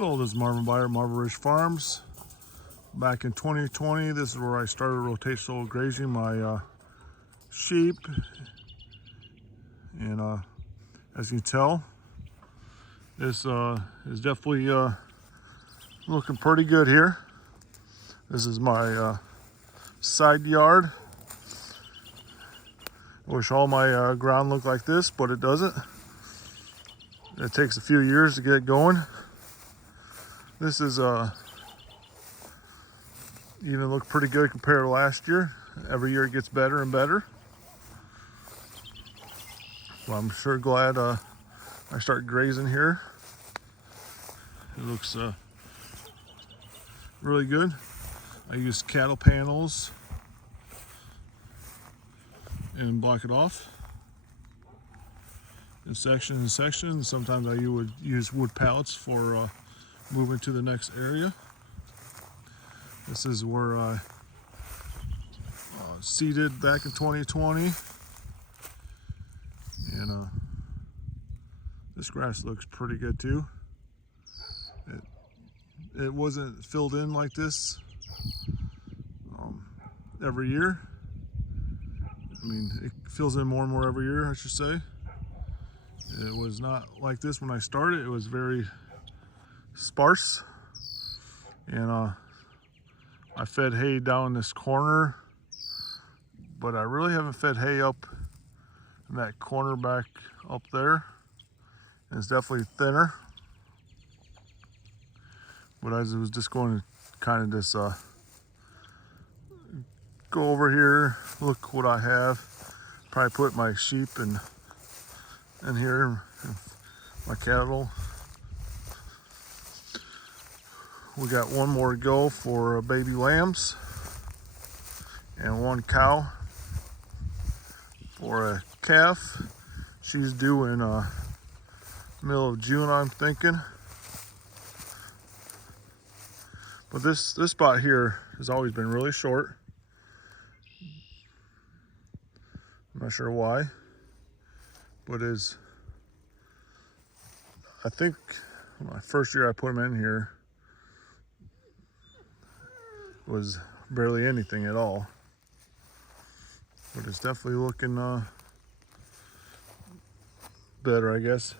Hello, this is Marvin Byer at Marvin Ridge Farms. Back in 2020, this is where I started rotational grazing my sheep. And as you can tell, this is definitely looking pretty good here. This is my side yard. I wish all my ground looked like this, but it doesn't. It takes a few years to get it going. This is even look pretty good compared to last year. Every year it gets better and better. Well, I'm sure glad I start grazing here. It looks really good. I use cattle panels and block it off in sections. Sometimes I would use wood pallets for moving to the next area. This is where I seeded back in 2020, and this grass looks pretty good too. It wasn't filled in like this every year. I mean, it fills in more and more every year, I should say. It was not like this when I started. It was very sparse, and I fed hay down this corner, but I really haven't fed hay up in that corner back up there. And it's definitely thinner, but I was just going to kind of just go over here, look what I have. Probably put my sheep in here, my cattle. We got one more to go for baby lambs and one cow for a calf. She's due in middle of June, I'm thinking. But this spot here has always been really short. I'm not sure why, but I think my first year I put them in here was barely anything at all, but it's definitely looking better, I guess.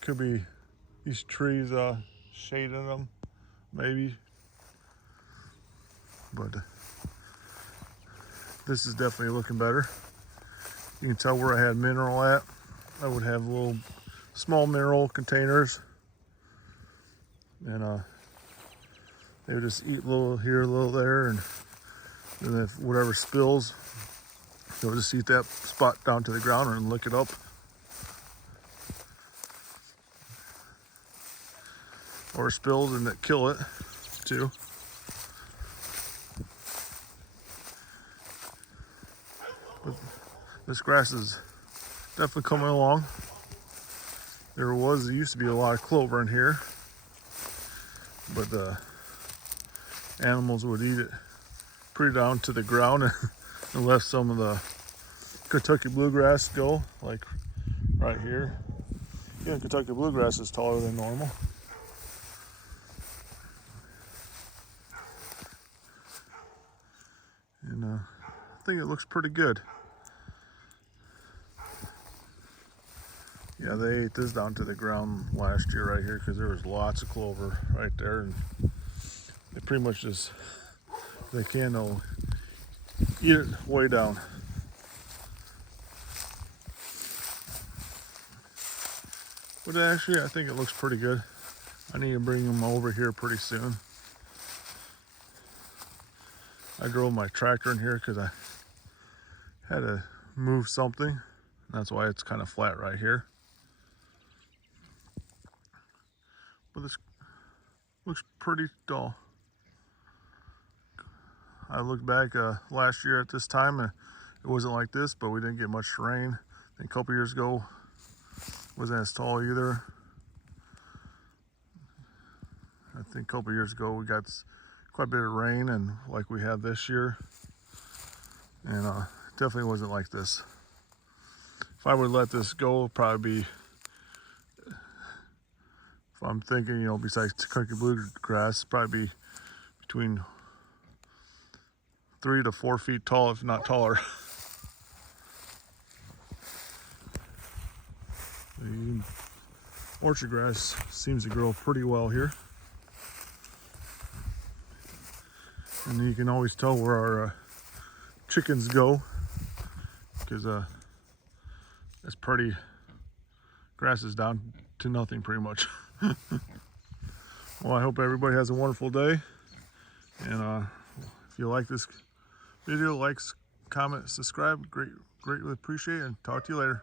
Could be these trees shading them, maybe, but this is definitely looking better. You can tell where I had mineral at. I would have little small mineral containers, and they would just eat a little here, a little there, and if whatever spills, they'll just eat that spot down to the ground and lick it up. Or spills and it kill it too. But this grass is definitely coming along. There used to be a lot of clover in here, but the animals would eat it pretty down to the ground and left some of the Kentucky bluegrass go, like right here. Yeah, Kentucky bluegrass is taller than normal. And I think it looks pretty good. Yeah, they ate this down to the ground last year right here because there was lots of clover right there, and they pretty much just, they can eat it way down. But actually, I think it looks pretty good. I need to bring them over here pretty soon. I drove my tractor in here because I had to move something. That's why it's kind of flat right here. But this looks pretty dull. I looked back last year at this time, and it wasn't like this, but we didn't get much rain. I think a couple years ago, it wasn't as tall either. I think a couple years ago we got quite a bit of rain, and like we had this year, and definitely wasn't like this. If I would let this go, it'd probably be if I'm thinking, you know, besides Kentucky bluegrass, probably be between 3 to 4 feet tall, if not taller. The orchard grass seems to grow pretty well here. And you can always tell where our chickens go, because it's pretty, grass is down to nothing pretty much. Well, I hope everybody has a wonderful day. And if you like this video, like, comment, subscribe. Greatly appreciate it, and talk to you later.